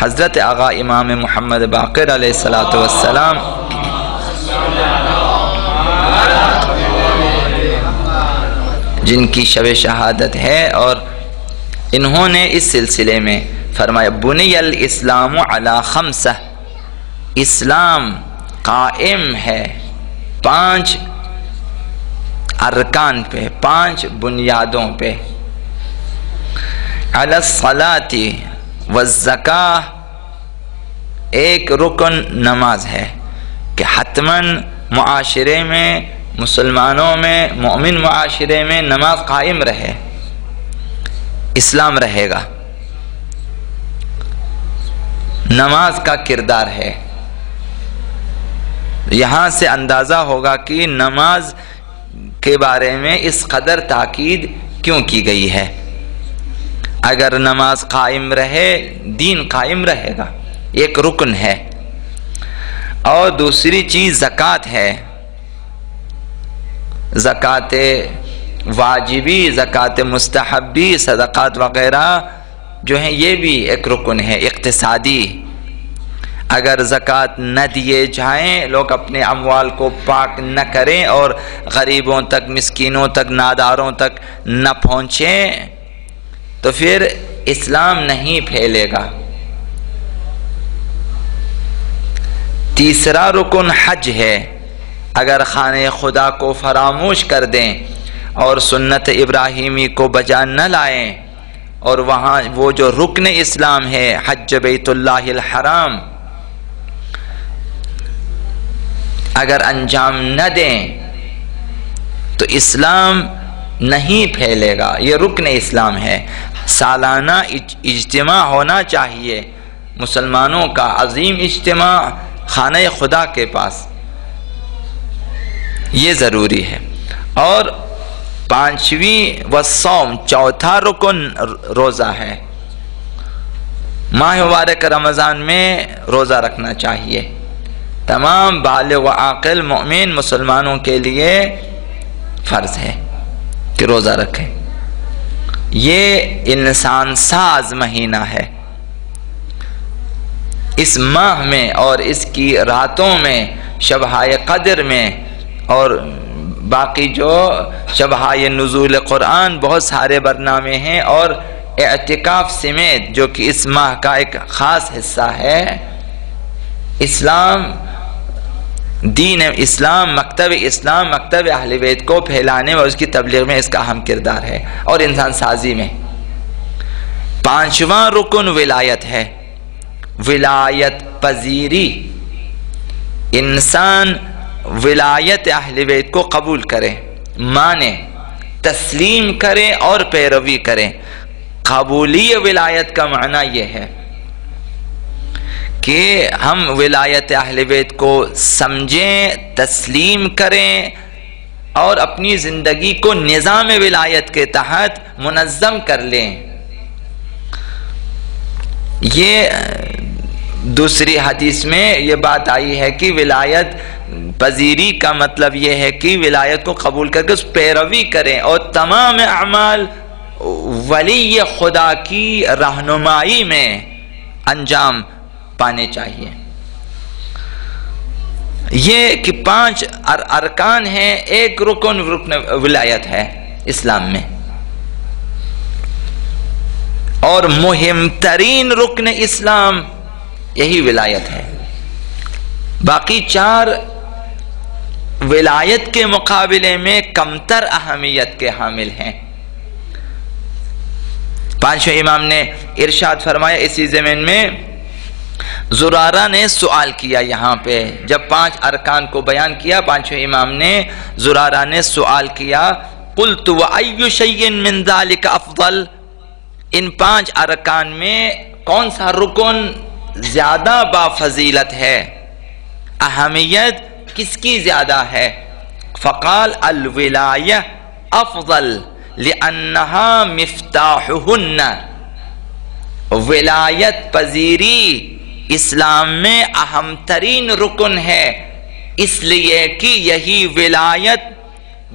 حضرت آقا امام محمد باقر علیہ السلام جن کی شب شہادت ہے، اور انہوں نے اس سلسلے میں فرمایا بنی الاسلام علی خمسہ، اسلام قائم ہے 5 ارکان پہ، 5 بنیادوں پہ، علی الصلاۃ والزکاۃ، ایک رکن نماز ہے کہ حتماً معاشرے میں، مسلمانوں میں، مومن معاشرے میں نماز قائم رہے، اسلام رہے گا، نماز کا کردار ہے۔ یہاں سے اندازہ ہوگا کہ نماز کے بارے میں اس قدر تاکید کیوں کی گئی ہے۔ اگر نماز قائم رہے، دین قائم رہے گا، ایک رکن ہے۔ اور دوسری چیز زکوٰۃ ہے، زکوٰۃ واجبی، زکوٰۃ مستحبی، صدقات وغیرہ جو ہیں یہ بھی ایک رکن ہے اقتصادی۔ اگر زکوٰۃ نہ دیے جائیں، لوگ اپنے اموال کو پاک نہ کریں اور غریبوں تک، مسکینوں تک، ناداروں تک نہ پہنچیں، تو پھر اسلام نہیں پھیلے گا۔ تیسرا رکن حج ہے۔ اگر خانہ خدا کو فراموش کر دیں اور سنت ابراہیمی کو بجا نہ لائیں، اور وہاں وہ جو رکن اسلام ہے حج بیت اللہ الحرام اگر انجام نہ دیں تو اسلام نہیں پھیلے گا۔ یہ رکن اسلام ہے۔ سالانہ اجتماع ہونا چاہیے مسلمانوں کا، عظیم اجتماع خانہ خدا کے پاس، یہ ضروری ہے۔ اور 5ویں والصوم، چوتھا رکن روزہ ہے۔ ماہ مبارک رمضان میں روزہ رکھنا چاہیے۔ تمام بالغ و عاقل مومن مسلمانوں کے لیے فرض ہے کہ روزہ رکھیں۔ یہ انسان ساز مہینہ ہے۔ اس ماہ میں اور اس کی راتوں میں، شبہائے قدر میں اور باقی جو شبہائے نزول قرآن، بہت سارے برنامے ہیں، اور اعتکاف سمیت جو کہ اس ماہ کا ایک خاص حصہ ہے۔ اسلام، دین اسلام، مکتب اہل بیت کو پھیلانے اور اس کی تبلیغ میں اس کا اہم کردار ہے، اور انسان سازی میں۔ 5واں رکن ولایت ہے، ولایت پذیری۔ انسان ولایت اہل بیت کو قبول کرے، مانے، تسلیم کرے اور پیروی کرے۔ قبولی ولایت کا معنی یہ ہے کہ ہم ولایت اہل بیت کو سمجھیں، تسلیم کریں اور اپنی زندگی کو نظام ولایت کے تحت منظم کر لیں۔ یہ دوسری حدیث میں یہ بات آئی ہے کہ ولایت پذیری کا مطلب یہ ہے کہ ولایت کو قبول کر کے اس پیروی کریں، اور تمام اعمال ولی خدا کی رہنمائی میں انجام پانے چاہیے۔ یہ کہ 5 ارکان ہیں، ایک رکن ولایت ہے اسلام میں، اور مہم ترین رکن اسلام یہی ولایت ہے۔ باقی 4 ولایت کے مقابلے میں کمتر اہمیت کے حامل ہیں۔ 5ویں امام نے ارشاد فرمایا اسی ضمن میں، زرارہ نے سوال کیا یہاں پہ جب 5 ارکان کو بیان کیا، 5ویں امام نے، زرارہ نے سوال کیا، قلت وَأَيُّ شَيْءٍ مِّن ذَلِكَ أَفْضَلُ، ان 5 ارکان میں کون سا رکن زیادہ بافضیلت ہے، اہمیت کس کی زیادہ ہے؟ فقال الولایہ افضل لأنہا مفتاحہن، ولایت پذیری اسلام میں اہم ترین رکن ہے، اس لیے کہ یہی ولایت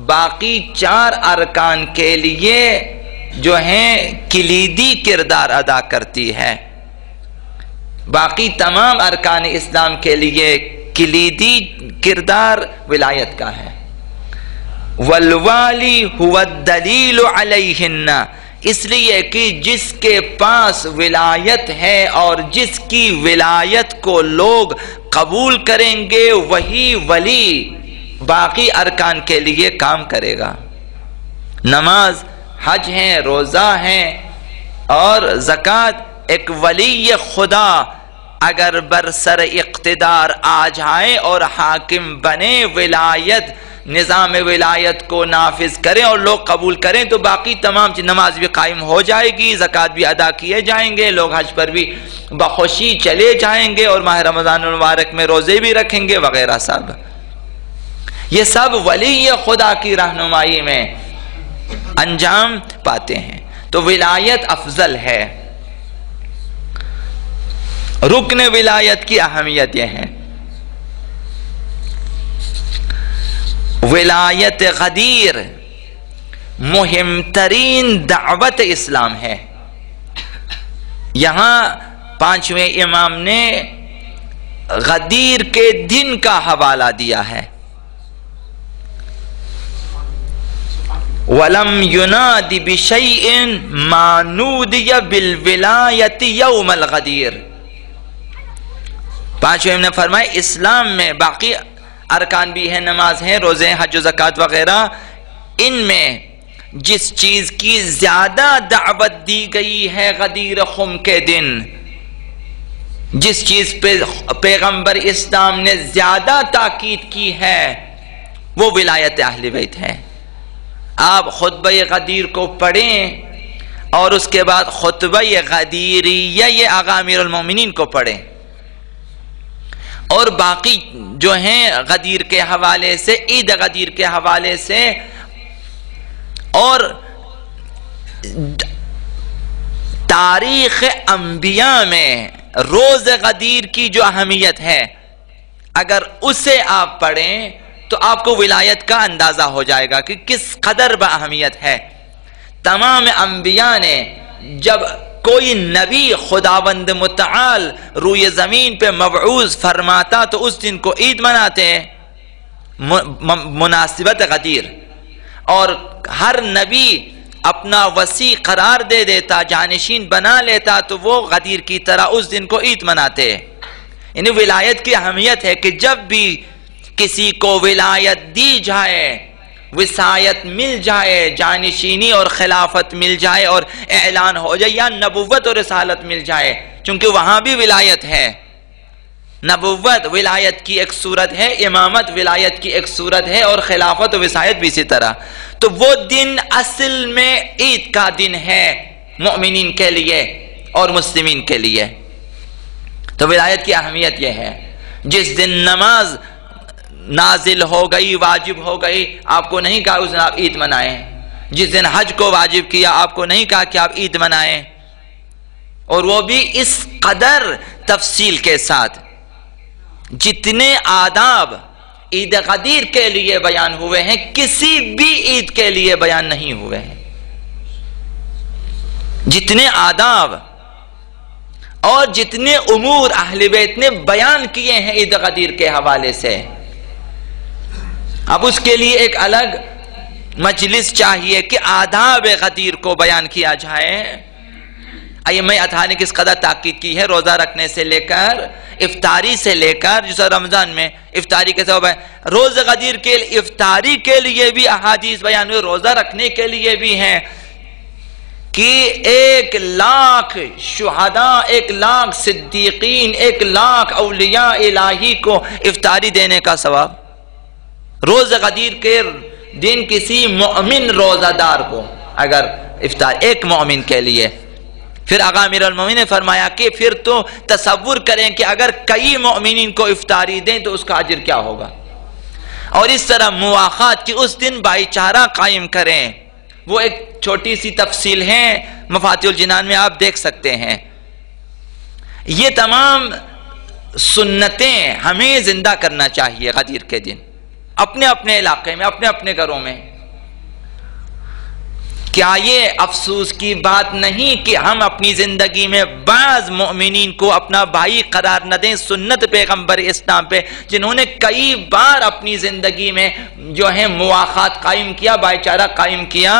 باقی 4 ارکان کے لیے جو ہیں کلیدی کردار ادا کرتی ہے۔ باقی تمام ارکان اسلام کے لیے کلیدی کردار ولایت کا ہے۔ والوالی هو الدلیل علیہن، اس لیے کہ جس کے پاس ولایت ہے اور جس کی ولایت کو لوگ قبول کریں گے وہی ولی باقی ارکان کے لیے کام کرے گا۔ نماز، حج ہیں، روزہ ہیں اور زکوٰۃ، ایک ولی خدا اگر برسر اقتدار آ جائے اور حاکم بنے، ولایت، نظام ولایت کو نافذ کریں اور لوگ قبول کریں تو باقی تمام نماز بھی قائم ہو جائے گی، زکوٰۃ بھی ادا کیے جائیں گے، لوگ حج پر بھی بخوشی چلے جائیں گے اور ماہ رمضان المبارک میں روزے بھی رکھیں گے وغیرہ سب۔ یہ سب ولی خدا کی رہنمائی میں انجام پاتے ہیں۔ تو ولایت افضل ہے۔ رکن ولایت کی اہمیت یہ ہے۔ ولایت غدیر مہم ترین دعوت اسلام ہے۔ یہاں پانچویں امام نے غدیر کے دن کا حوالہ دیا ہے۔ وَلَمْ يُنَادِ بِشَيْءٍ مَا نُودِيَ بِالْوِلَایَةِ يَوْمَ الْغَدِيرِ۔ پانچویں نے فرمایا اسلام میں باقی ارکان بھی ہیں، نماز ہیں، روزے ہیں، حج و زکوٰۃ وغیرہ، ان میں جس چیز کی زیادہ دعوت دی گئی ہے غدیر خم کے دن، جس چیز پہ پیغمبر اسلام نے زیادہ تاکید کی ہے وہ ولایت اہل بیت ہے۔ آپ خطبہ غدیر کو پڑھیں اور اس کے بعد خطبہ غدیریہ یہ آقا امیر المومنین کو پڑھیں، اور باقی جو ہیں غدیر کے حوالے سے، عید غدیر کے حوالے سے، اور تاریخ انبیاء میں روز غدیر کی جو اہمیت ہے اگر اسے آپ پڑھیں تو آپ کو ولایت کا اندازہ ہو جائے گا کہ کس قدر با اہمیت ہے۔ تمام انبیاء نے جب کوئی نبی خداوند متعال روئے زمین پہ مبعوث فرماتا تو اس دن کو عید مناتے ہیں، مناسبت غدیر، اور ہر نبی اپنا وسیع قرار دے دیتا، جانشین بنا لیتا تو وہ غدیر کی طرح اس دن کو عید مناتے ہیں۔ یعنی ولایت کی اہمیت ہے کہ جب بھی کسی کو ولایت دی جائے، وصایت مل جائے، جانشینی اور خلافت مل جائے اور اعلان ہو جائے، یا نبوت اور رسالت مل جائے، چونکہ وہاں بھی ولایت ہے۔ نبوت ولایت کی ایک صورت ہے، امامت ولایت کی ایک صورت ہے، اور خلافت و وصایت بھی اسی طرح۔ تو وہ دن اصل میں عید کا دن ہے مؤمنین کے لیے اور مسلمین کے لیے۔ تو ولایت کی اہمیت یہ ہے، جس دن نماز نازل ہو گئی، واجب ہو گئی، آپ کو نہیں کہا اس دن آپ عید منائیں۔ جس دن حج کو واجب کیا آپ کو نہیں کہا کہ آپ عید منائیں، اور وہ بھی اس قدر تفصیل کے ساتھ جتنے آداب عید غدیر کے لیے بیان ہوئے ہیں کسی بھی عید کے لیے بیان نہیں ہوئے ہیں۔ جتنے آداب اور جتنے امور اہل بیت نے بیان کیے ہیں عید غدیر کے حوالے سے، اب اس کے لیے ایک الگ مجلس چاہیے کہ آداب غدیر کو بیان کیا جائے۔ ائمہ اطہار نے کس قدر تاکید کی ہے، روزہ رکھنے سے لے کر افطاری سے لے کر، جیسے رمضان میں افطاری کے سبب ہے، روز غدیر کے افطاری کے لیے بھی احادیث بیان ہوئے، روزہ رکھنے کے لیے بھی ہیں کہ 1,00,000 شہداء، 1,00,000 صدیقین، 1,00,000 اولیاء الہی کو افطاری دینے کا ثواب۔ روز غدیر کے دن کسی مؤمن روزہ دار کو اگر افطار، ایک مؤمن کے لیے، پھر آقا امیر المومنین نے فرمایا کہ پھر تو تصور کریں کہ اگر کئی مؤمنین کو افطاری دیں تو اس کا اجر کیا ہوگا، اور اس طرح مواخات کی اس دن بھائی چارہ قائم کریں۔ وہ ایک چھوٹی سی تفصیل ہے، مفاتیح الجنان میں آپ دیکھ سکتے ہیں۔ یہ تمام سنتیں ہمیں زندہ کرنا چاہیے غدیر کے دن، اپنے اپنے علاقے میں، اپنے اپنے گھروں میں۔ کیا یہ افسوس کی بات نہیں کہ ہم اپنی زندگی میں بعض مؤمنین کو اپنا بھائی قرار نہ دیں سنت پیغمبر اسلام پہ، جنہوں نے کئی بار اپنی زندگی میں جو ہے مواخات قائم کیا، بھائی چارہ قائم کیا،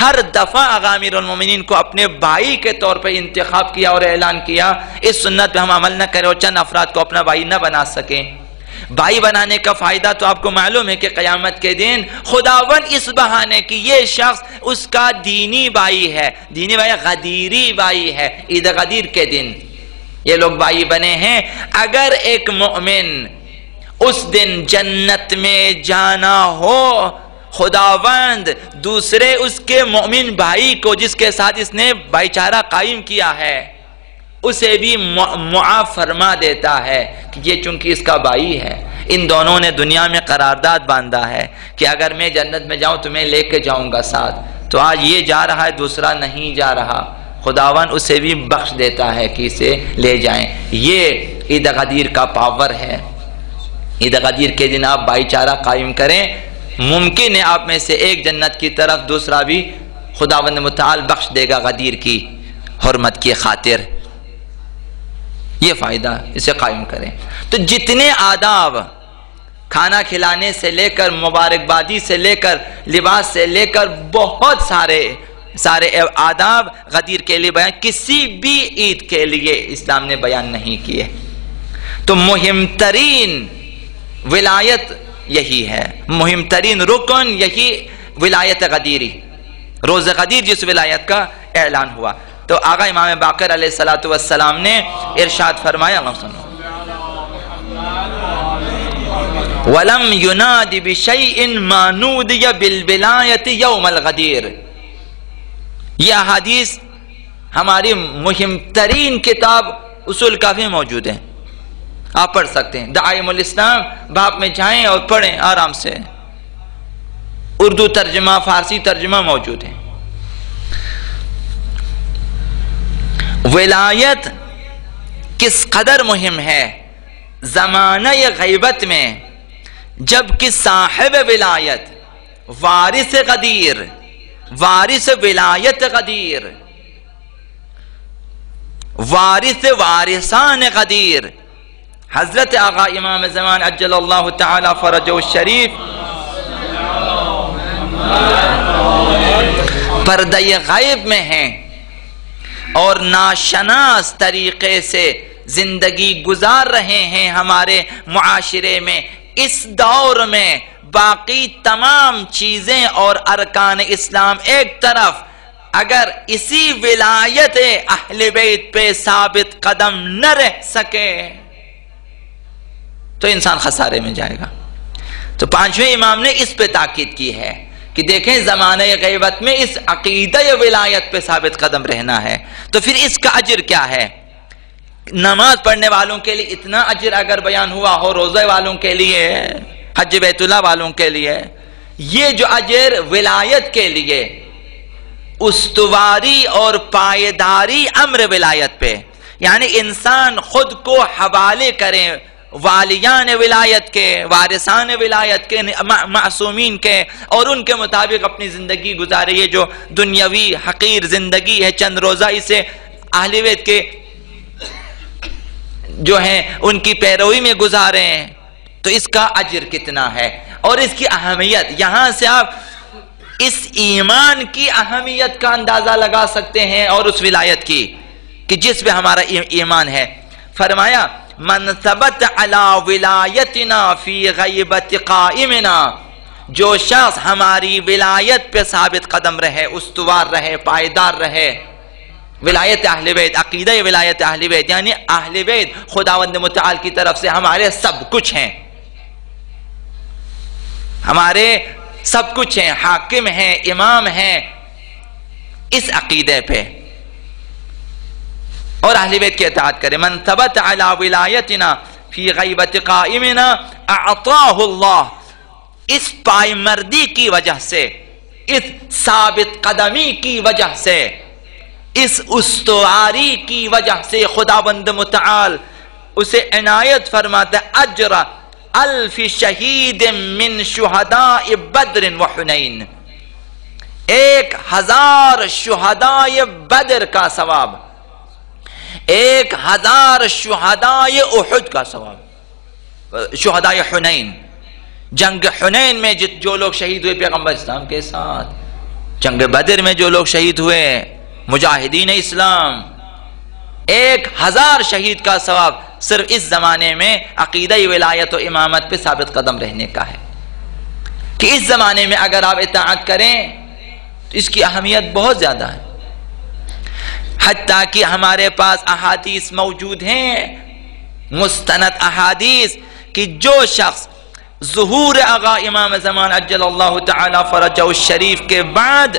ہر دفعہ آقا امیر المومنین کو اپنے بھائی کے طور پہ انتخاب کیا اور اعلان کیا، اس سنت پہ ہم عمل نہ کریں اور چند افراد کو اپنا بھائی نہ بنا سکیں؟ بھائی بنانے کا فائدہ تو آپ کو معلوم ہے کہ قیامت کے دن خداوند اس بہانے کی یہ شخص اس کا دینی بھائی ہے، دینی بھائی غدیری بھائی ہے، عید غدیر کے دن یہ لوگ بھائی بنے ہیں۔ اگر ایک مومن اس دن جنت میں جانا ہو، خداوند دوسرے اس کے مومن بھائی کو جس کے ساتھ اس نے بھائی چارہ قائم کیا ہے اسے بھی معاف فرما دیتا ہے کہ یہ چونکہ اس کا بھائی ہے۔ ان دونوں نے دنیا میں قرارداد باندھا ہے کہ اگر میں جنت میں جاؤں تو میں لے کے جاؤں گا ساتھ، تو آج یہ جا رہا ہے دوسرا نہیں جا رہا، خداوند اسے بھی بخش دیتا ہے کہ اسے لے جائیں۔ یہ عید غدیر کا پاور ہے۔ عید غدیر کے دن آپ بھائی چارہ قائم کریں، ممکن ہے آپ میں سے ایک جنت کی طرف، دوسرا بھی خداوند متعال بخش دے گا غدیر کی حرمت کی خاطر۔ یہ فائدہ، اسے قائم کریں۔ تو جتنے آداب، کھانا کھلانے سے لے کر مبارکبادی سے لے کر لباس سے لے کر بہت سارے آداب غدیر کے لیے بیان، کسی بھی عید کے لیے اسلام نے بیان نہیں کیے۔ تو مہم ترین ولایت یہی ہے، مہم ترین رکن یہی ولایت غدیری، روز غدیر جس ولایت کا اعلان ہوا۔ تو آقا امام باقر علیہ السلام نے ارشاد فرمایا، وَلَمْ يُنَادِ بِشَيْءٍ مَا نُودِيَ بِالْوِلَایَةِ يَوْمَ الْغَدِيرِ۔ یہ احادیث ہماری مہم ترین کتاب اصول کافی موجود ہیں، آپ پڑھ سکتے ہیں۔ دعائم الاسلام باب میں جائیں اور پڑھیں آرام سے، اردو ترجمہ فارسی ترجمہ موجود ہے۔ ولایت کس قدر مہم ہے زمانہ غیبت میں، جبکہ صاحب ولایت، وارث غدیر، وارث ولایت غدیر، وارث وارثان غدیر حضرت آقا امام زمان عجل اللہ تعالی فرجہ الشریف پردہ غیب میں ہیں اور ناشناس طریقے سے زندگی گزار رہے ہیں ہمارے معاشرے میں۔ اس دور میں باقی تمام چیزیں اور ارکان اسلام ایک طرف، اگر اسی ولایت اہل بیت پہ ثابت قدم نہ رہ سکے تو انسان خسارے میں جائے گا۔ تو پانچویں امام نے اس پہ تاکید کی ہے کہ دیکھیں زمانہ غیبت میں اس عقیدہ ولایت پہ ثابت قدم رہنا ہے۔ تو پھر اس کا اجر کیا ہے؟ نماز پڑھنے والوں کے لیے اتنا اجر اگر بیان ہوا ہو، روزہ والوں کے لیے، حج بیت اللہ والوں کے لیے، یہ جو اجر ولایت کے لیے استواری اور پائیداری امر ولایت پہ، یعنی انسان خود کو حوالے کریں والیان ولایت کے، وارثان ولایت کے، معصومین کے، اور ان کے مطابق اپنی زندگی گزارے۔ یہ جو دنیاوی حقیر زندگی ہے چند روزہ، اسے اہل بیت کے جو ہیں ان کی پیروی میں گزاریں، تو اس کا اجر کتنا ہے اور اس کی اہمیت۔ یہاں سے آپ اس ایمان کی اہمیت کا اندازہ لگا سکتے ہیں اور اس ولایت کی کہ جس پہ ہمارا ایمان ہے۔ فرمایا من ثبت علی ولایتنا فی غیبت قائمنا، جو شخص ہماری ولایت پہ ثابت قدم رہے، استوار رہے، پائیدار رہے۔ ولایت اہل بیت، عقیدہ ولایت اہل بیت، یعنی اہل بیت خداوند متعال کی طرف سے ہمارے سب کچھ ہیں، ہمارے سب کچھ ہیں، حاکم ہیں، امام ہیں، اس عقیدے پہ اور اہل بیت کی اطاعت کرے۔ من ثبت علی ولایتنا فی غیبت قائمنا اعطاہ اللہ، اس پائی مردی کی وجہ سے، اس ثابت قدمی کی وجہ سے، اس استواری کی وجہ سے خداوند متعال اسے عنایت فرماتا ہے اجر 1000 شہید من شہداء بدر و حنین، 1000 شہدائے بدر کا ثواب، 1000 شہدائے احد کا ثواب، شہدائے حنین، جنگ حنین میں جو لوگ شہید ہوئے پیغمبر اسلام کے ساتھ، جنگ بدر میں جو لوگ شہید ہوئے مجاہدین اسلام، 1000 شہید کا ثواب صرف اس زمانے میں عقیدہ ولایت و امامت پہ ثابت قدم رہنے کا ہے، کہ اس زمانے میں اگر آپ اطاعت کریں تو اس کی اہمیت بہت زیادہ ہے۔ حتیٰ کہ ہمارے پاس احادیث موجود ہیں، مستند احادیث، کہ جو شخص ظہور آقا امام زمان عجل اللہ تعالی فرجہ الشریف کے بعد،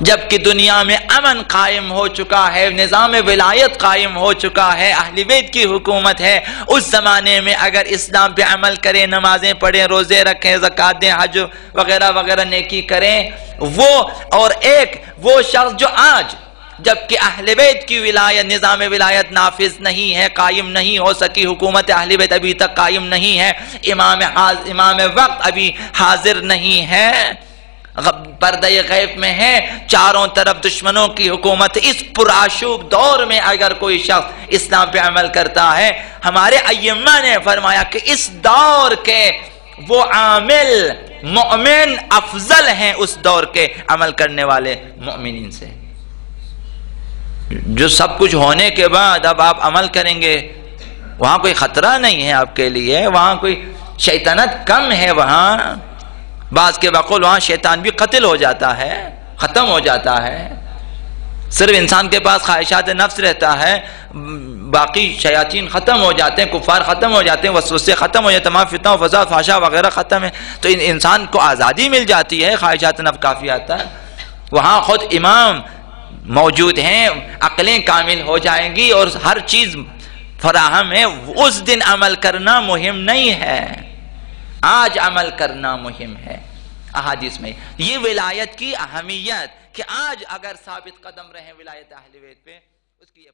جبکہ دنیا میں امن قائم ہو چکا ہے، نظام ولایت قائم ہو چکا ہے، اہل بیت کی حکومت ہے، اس زمانے میں اگر اسلام پہ عمل کریں، نمازیں پڑھیں، روزے رکھیں، زکوٰۃ دیں، حج وغیرہ وغیرہ نیکی کریں، وہ شخص جو آج جبکہ اہل بیت کی ولایت، نظام ولایت نافذ نہیں ہے، قائم نہیں ہو سکی، حکومت اہل بیت ابھی تک قائم نہیں ہے، امام وقت ابھی حاضر نہیں ہے، پردہ غیب میں ہے، چاروں طرف دشمنوں کی حکومت، اس پرآشوب دور میں اگر کوئی شخص اسلام پہ عمل کرتا ہے، ہمارے ائمہ نے فرمایا کہ اس دور کے وہ عامل مؤمن افضل ہیں اس دور کے عمل کرنے والے مؤمنین سے۔ جو سب کچھ ہونے کے بعد اب آپ عمل کریں گے، وہاں کوئی خطرہ نہیں ہے آپ کے لیے، وہاں کوئی شیطنت کم ہے، وہاں بعض کے بقول وہاں شیطان بھی قتل ہو جاتا ہے، ختم ہو جاتا ہے، صرف انسان کے پاس خواہشات نفس رہتا ہے، باقی شیاطین ختم ہو جاتے ہیں، کفار ختم ہو جاتے ہیں، وسوسے ختم ہو جاتے ہیں، تمام فتنہ و فساد فحشا وغیرہ ختم ہے، تو انسان کو آزادی مل جاتی ہے، خواہشات نفس کافی آتا ہے، وہاں خود امام موجود ہیں، عقلیں کامل ہو جائیں گی اور ہر چیز فراہم ہے، اس دن عمل کرنا مہم نہیں ہے، آج عمل کرنا مہم ہے۔ احادیث میں یہ ولایت کی اہمیت کہ آج اگر ثابت قدم رہیں ولایت اہل بیت پہ، اس کی یہ